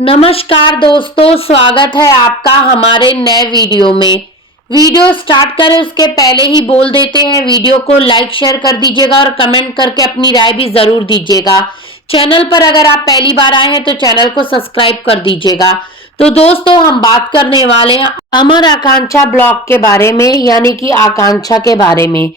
नमस्कार दोस्तों, स्वागत है आपका हमारे नए वीडियो में। वीडियो स्टार्ट करें उसके पहले ही बोल देते हैं, वीडियो को लाइक शेयर कर दीजिएगा और कमेंट करके अपनी राय भी जरूर दीजिएगा। चैनल पर अगर आप पहली बार आए हैं तो चैनल को सब्सक्राइब कर दीजिएगा। तो दोस्तों, हम बात करने वाले हैं अमर आकांक्षा ब्लॉग के बारे में, यानी कि आकांक्षा के बारे में।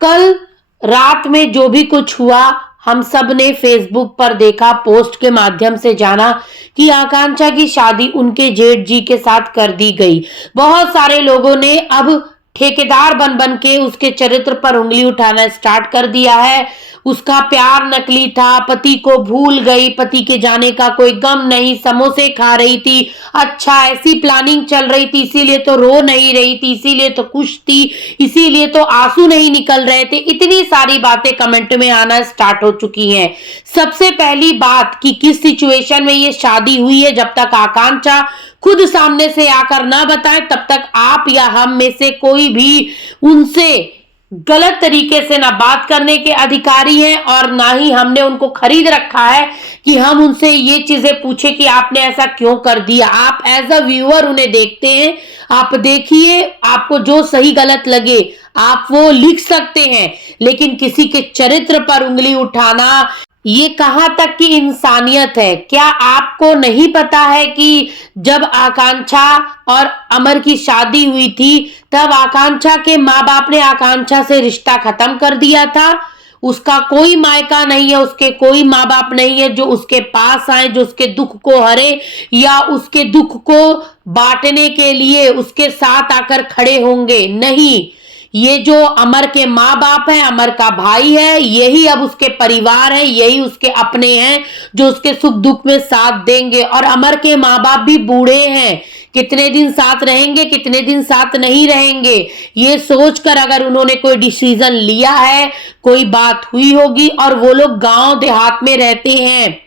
कल रात में जो भी कुछ हुआ हम सब ने फेसबुक पर देखा, पोस्ट के माध्यम से जाना कि आकांक्षा की शादी उनके जेठ जी के साथ कर दी गई। बहुत सारे लोगों ने अब ठेकेदार बन बन के उसके चरित्र पर उंगली उठाना स्टार्ट कर दिया है। उसका प्यार नकली था, पति को भूल गई, पति के जाने का कोई गम नहीं, समोसे खा रही थी, अच्छा ऐसी प्लानिंग चल रही थी, इसीलिए तो रो नहीं रही थी, इसीलिए तो खुश थी, इसीलिए तो आंसू नहीं निकल रहे थे। इतनी सारी बातें कमेंट में आना स्टार्ट हो चुकी हैं। सबसे पहली बात कि किस सिचुएशन में ये शादी हुई है, जब तक आकांक्षा खुद सामने से आकर ना बताए तब तक आप या हम में से कोई भी उनसे गलत तरीके से ना बात करने के अधिकारी हैं और ना ही हमने उनको खरीद रखा है कि हम उनसे ये चीजें पूछे कि आपने ऐसा क्यों कर दिया। आप एज अ व्यूअर उन्हें देखते हैं, आप देखिए, आपको जो सही गलत लगे आप वो लिख सकते हैं, लेकिन किसी के चरित्र पर उंगली उठाना ये कहां तक की इंसानियत है। क्या आपको नहीं पता है कि जब आकांक्षा और अमर की शादी हुई थी तब आकांक्षा के माँ बाप ने आकांक्षा से रिश्ता खत्म कर दिया था। उसका कोई मायका नहीं है, उसके कोई माँ बाप नहीं है जो उसके पास आए, जो उसके दुख को हरे या उसके दुख को बांटने के लिए उसके साथ आकर खड़े होंगे। नहीं, ये जो अमर के माँ बाप हैं, अमर का भाई है, यही अब उसके परिवार है, यही उसके अपने हैं जो उसके सुख दुख में साथ देंगे। और अमर के माँ बाप भी बूढ़े हैं, कितने दिन साथ रहेंगे, कितने दिन साथ नहीं रहेंगे, ये सोचकर अगर उन्होंने कोई डिसीजन लिया है, कोई बात हुई होगी। और वो लोग गांव देहात में रहते हैं,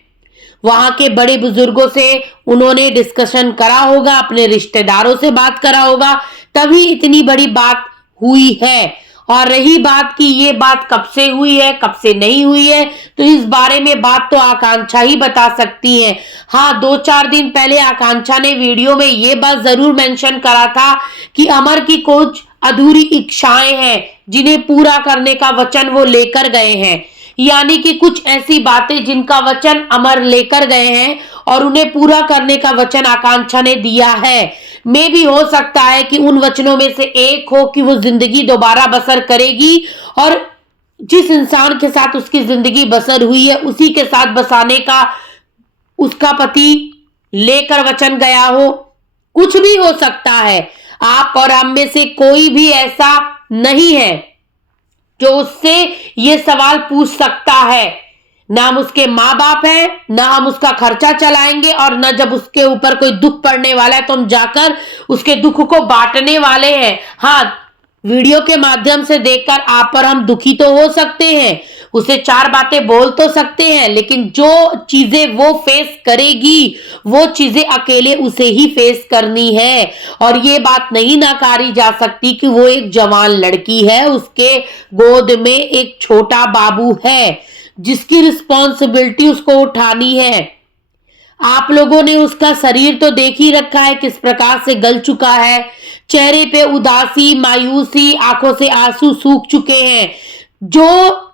वहां के बड़े बुजुर्गों से उन्होंने डिस्कशन करा होगा, अपने रिश्तेदारों से बात करा होगा, तभी इतनी बड़ी बात हुई है। और रही बात कि ये बात कब से हुई है, कब से नहीं हुई है, तो इस बारे में बात तो आकांक्षा ही बता सकती है। हाँ, 2-4 दिन पहले आकांक्षा ने वीडियो में ये बात जरूर मेंशन करा था कि अमर की कुछ अधूरी इच्छाएं हैं जिन्हें पूरा करने का वचन वो लेकर गए हैं, यानी कि कुछ ऐसी बातें जिनका वचन अमर लेकर गए हैं और उन्हें पूरा करने का वचन आकांक्षा ने दिया है। मे भी हो सकता है कि उन वचनों में से एक हो कि वो जिंदगी दोबारा बसर करेगी और जिस इंसान के साथ उसकी जिंदगी बसर हुई है उसी के साथ बसाने का उसका पति लेकर वचन गया हो। कुछ भी हो सकता है, आप और हम में से कोई भी ऐसा नहीं है जो उससे ये सवाल पूछ सकता है। ना हम उसके माँ बाप हैं, ना हम उसका खर्चा चलाएंगे, और ना जब उसके ऊपर कोई दुख पड़ने वाला है तो हम जाकर उसके दुख को बांटने वाले हैं। हाँ, वीडियो के माध्यम से देखकर आप और हम दुखी तो हो सकते हैं, उसे 4 बातें बोल तो सकते हैं, लेकिन जो चीजें वो फेस करेगी वो चीजें अकेले उसे ही फेस करनी है। और ये बात नहीं नकारी जा सकती कि वो एक जवान लड़की है, उसके गोद में एक छोटा बाबू है जिसकी रिस्पॉन्सिबिलिटी उसको उठानी है। आप लोगों ने उसका शरीर तो देख ही रखा है किस प्रकार से गल चुका है, चेहरे पे उदासी, मायूसी, आंखों से आंसू सूख चुके हैं। जो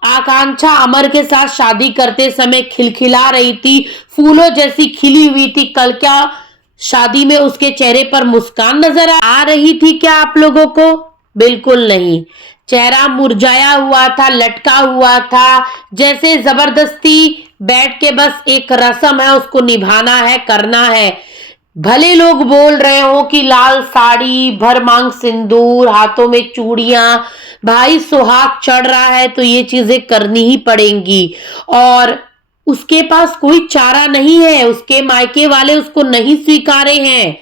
आकांक्षा अमर के साथ शादी करते समय खिलखिला रही थी, फूलों जैसी खिली हुई थी, कल क्या शादी में उसके चेहरे पर मुस्कान नजर आ रही थी क्या आप लोगों को? बिल्कुल नहीं, चेहरा मुरझाया हुआ था, लटका हुआ था, जैसे जबरदस्ती बैठ के बस एक रस्म है उसको निभाना है, करना है। भले लोग बोल रहे हो कि लाल साड़ी, भर मांग सिंदूर, हाथों में चूड़ियां, भाई सुहाग चढ़ रहा है तो ये चीजें करनी ही पड़ेंगी। और उसके पास कोई चारा नहीं है, उसके मायके वाले उसको नहीं स्वीकारे हैं,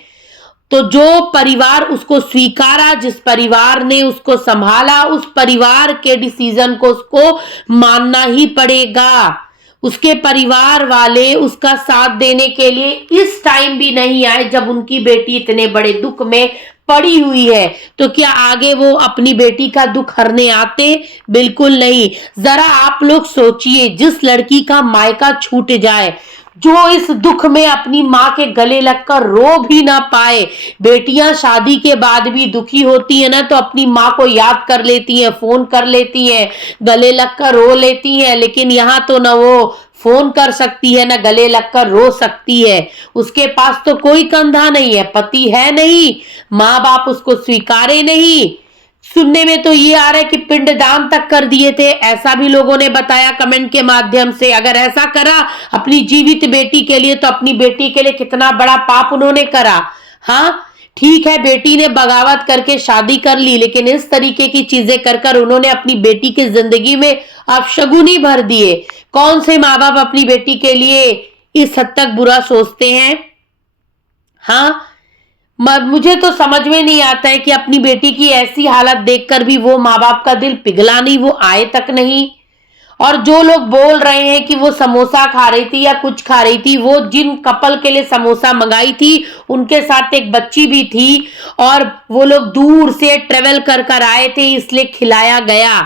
तो जो परिवार उसको स्वीकारा, जिस परिवार ने उसको संभाला, उस परिवार के डिसीजन को उसको मानना ही पड़ेगा। उसके परिवार वाले उसका साथ देने के लिए इस टाइम भी नहीं आए जब उनकी बेटी इतने बड़े दुख में पड़ी हुई है, तो क्या आगे वो अपनी बेटी का दुख हरने आते? बिल्कुल नहीं। जरा आप लोग सोचिए, जिस लड़की का मायका छूट जाए जो इस दुख में अपनी माँ के गले लगकर रो भी ना पाए। बेटियां शादी के बाद भी दुखी होती है ना, तो अपनी माँ को याद कर लेती हैं, फोन कर लेती हैं, गले लगकर रो लेती हैं। लेकिन यहाँ तो ना वो फोन कर सकती है, ना गले लगकर रो सकती है। उसके पास तो कोई कंधा नहीं है, पति है नहीं, माँ बाप उसको स्वीकारे नहीं। सुनने में तो ये आ रहा है कि पिंडदान तक कर दिए थे, ऐसा भी लोगों ने बताया कमेंट के माध्यम से। अगर ऐसा करा अपनी जीवित बेटी के लिए, तो अपनी बेटी के लिए कितना बड़ा पाप उन्होंने करा। हाँ ठीक है, बेटी ने बगावत करके शादी कर ली, लेकिन इस तरीके की चीजें कर कर उन्होंने अपनी बेटी की जिंदगी में अपशगुनी भर दिए। कौन से माँ बाप अपनी बेटी के लिए इस हद तक बुरा सोचते हैं? हाँ, मुझे तो समझ में नहीं आता है कि अपनी बेटी की ऐसी हालत देखकर भी वो माँ बाप का दिल पिघला नहीं, वो आए तक नहीं। और जो लोग बोल रहे हैं कि वो समोसा खा रही थी या कुछ खा रही थी, वो जिन कपल के लिए समोसा मंगाई थी उनके साथ एक बच्ची भी थी, और वो लोग दूर से ट्रेवल कर कर आए थे, इसलिए खिलाया गया।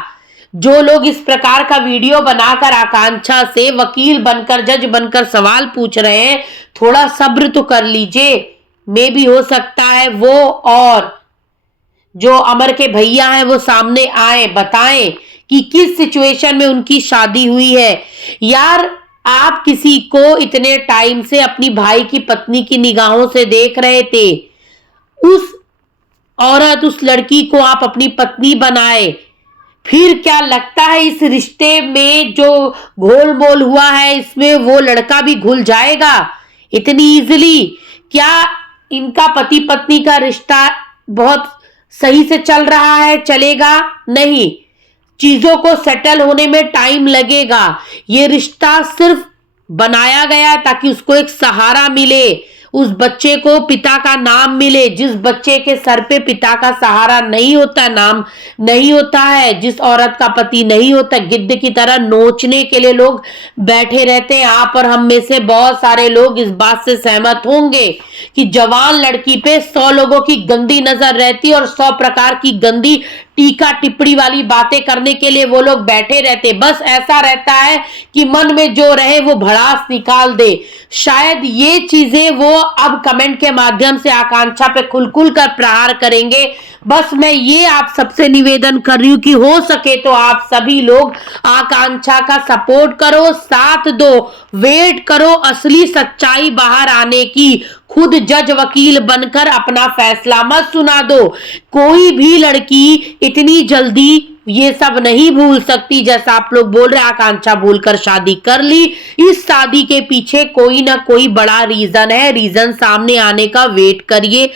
जो लोग इस प्रकार का वीडियो बनाकर आकांक्षा से वकील बनकर, जज बनकर सवाल पूछ रहे हैं, थोड़ा सब्र तो कर लीजिए। में भी हो सकता है वो और जो अमर के भैया हैं वो सामने आए, बताएं कि किस सिचुएशन में उनकी शादी हुई है। यार, आप किसी को इतने टाइम से अपनी भाई की पत्नी की निगाहों से देख रहे थे, उस औरत, उस लड़की को आप अपनी पत्नी बनाए, फिर क्या लगता है इस रिश्ते में जो घोल मोल हुआ है इसमें वो लड़का भी घुल जाएगा इतनी इजीली? क्या इनका पति पत्नी का रिश्ता बहुत सही से चल रहा है? चलेगा नहीं, चीजों को सेटल होने में टाइम लगेगा। ये रिश्ता सिर्फ बनाया गया ताकि उसको एक सहारा मिले, उस बच्चे को पिता का नाम मिले। जिस बच्चे के सर पे पिता का सहारा नहीं होता, नाम नहीं होता है, जिस औरत का पति नहीं होता, गिद्ध की तरह नोचने के लिए लोग बैठे रहते हैं। आप और हम में से बहुत सारे लोग इस बात से सहमत होंगे कि जवान लड़की पे 100 लोगों की गंदी नजर रहती है और 100 प्रकार की गंदी टीका टिप्पणी वाली बातें करने के लिए वो लोग बैठे रहते। बस ऐसा रहता है कि मन में जो रहे वो भड़ास निकाल दे। शायद ये चीजें वो अब कमेंट के माध्यम से आकांक्षा पे खुल खुल कर प्रहार करेंगे। बस मैं ये आप सबसे निवेदन कर रही हूं कि हो सके तो आप सभी लोग आकांक्षा का सपोर्ट करो, साथ दो, वेट करो असली सच्चाई बाहर आने की। खुद जज वकील बनकर अपना फैसला मत सुना दो। कोई भी लड़की इतनी जल्दी ये सब नहीं भूल सकती जैसा आप लोग बोल रहे। आकांक्षा भूलकर शादी कर ली, इस शादी के पीछे कोई ना कोई बड़ा रीजन है। रीजन सामने आने का वेट करिए।